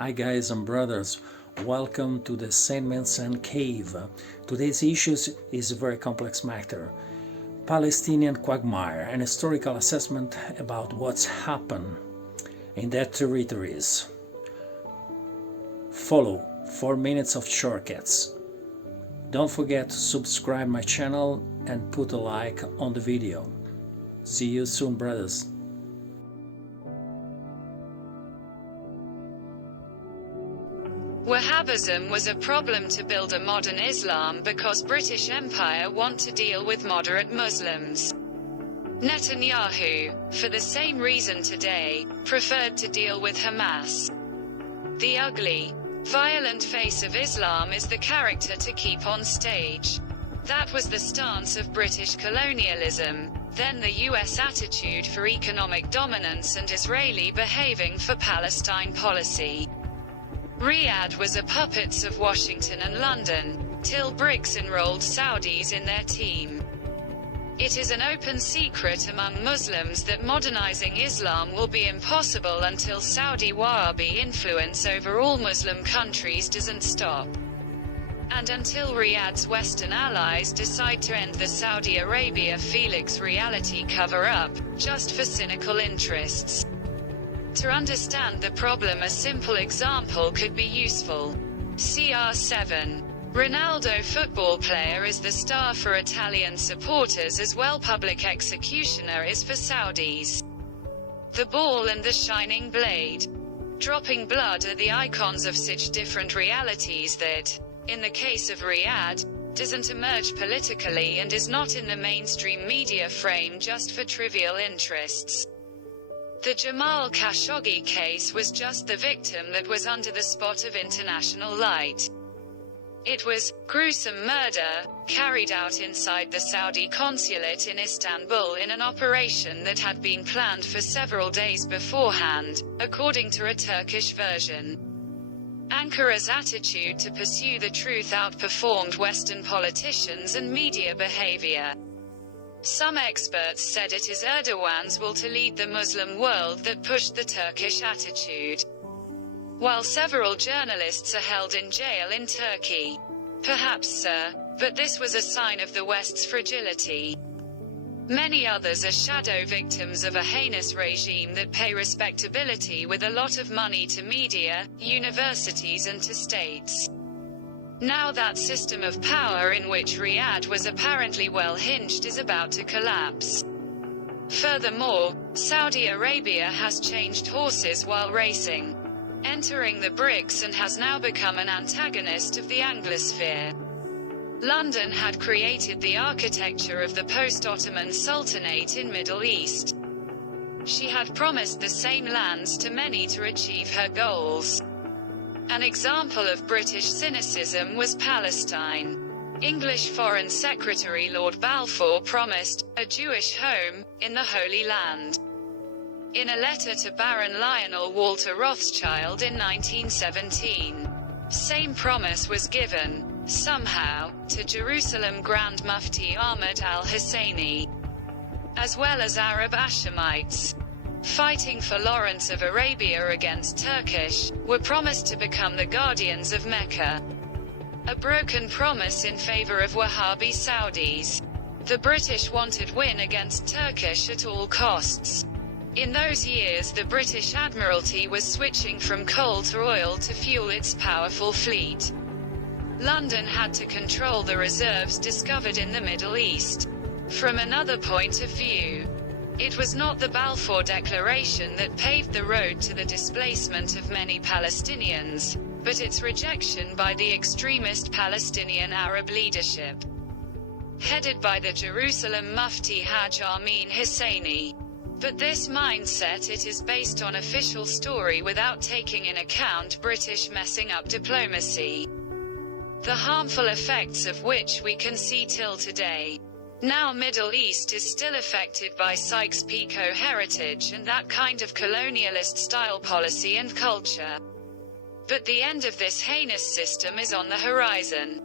Hi guys and brothers, welcome to the Saintmen Sun cave. Today's issue is a very complex matter. Palestinian quagmire, an historical assessment about what's happened in their territories. Follow 4 minutes of shortcuts. Don't forget to subscribe my channel and put a like on the video. See you soon, brothers. Wahhabism was a problem to build a modern Islam because British Empire want to deal with moderate Muslims. Netanyahu, for the same reason today, preferred to deal with Hamas. The ugly, violent face of Islam is the character to keep on stage. That was the stance of British colonialism, then the US attitude for economic dominance and Israeli behaving for Palestine policy. Riyadh was a puppet of Washington and London, till BRICS enrolled Saudis in their team. It is an open secret among Muslims that modernizing Islam will be impossible until Saudi Wahhabi influence over all Muslim countries doesn't stop. And until Riyadh's Western allies decide to end the Saudi Arabia Felix reality cover-up, just for cynical interests. To understand the problem, a simple example could be useful. CR7. Ronaldo, football player, is the star for Italian supporters as well. Public executioner is for Saudis. The ball and the shining blade. Dropping blood are the icons of such different realities that, in the case of Riyadh, doesn't emerge politically and is not in the mainstream media frame just for trivial interests. The Jamal Khashoggi case was just the victim that was under the spot of international light. It was gruesome murder, carried out inside the Saudi consulate in Istanbul in an operation that had been planned for several days beforehand, according to a Turkish version. Ankara's attitude to pursue the truth outperformed Western politicians and media behavior. Some experts said it is Erdogan's will to lead the Muslim world that pushed the Turkish attitude. While several journalists are held in jail in Turkey. Perhaps, sir, but this was a sign of the West's fragility. Many others are shadow victims of a heinous regime that pay respectability with a lot of money to media, universities and to states. Now that system of power in which Riyadh was apparently well hinged is about to collapse. Furthermore, Saudi Arabia has changed horses while racing, entering the BRICS, and has now become an antagonist of the Anglosphere. London had created the architecture of the post-Ottoman Sultanate in Middle East. She had promised the same lands to many to achieve her goals. An example of British cynicism was Palestine. English Foreign Secretary Lord Balfour promised a Jewish home in the Holy Land. In a letter to Baron Lionel Walter Rothschild in 1917, same promise was given, somehow, to Jerusalem Grand Mufti Ahmad al-Husseini, as well as Arab Hashemites, fighting for Lawrence of Arabia against Turkish, were promised to become the guardians of Mecca. A broken promise in favor of Wahhabi Saudis. The British wanted win against Turkish at all costs. In those years the British Admiralty was switching from coal to oil to fuel its powerful fleet. London had to control the reserves discovered in the Middle East. From another point of view, it was not the Balfour Declaration that paved the road to the displacement of many Palestinians, but its rejection by the extremist Palestinian Arab leadership, headed by the Jerusalem Mufti Haj Amin Husseini. But this mindset, it is based on official story without taking in account British messing up diplomacy, the harmful effects of which we can see till today. Now Middle East is still affected by Sykes-Picot heritage and that kind of colonialist style policy and culture. But the end of this heinous system is on the horizon.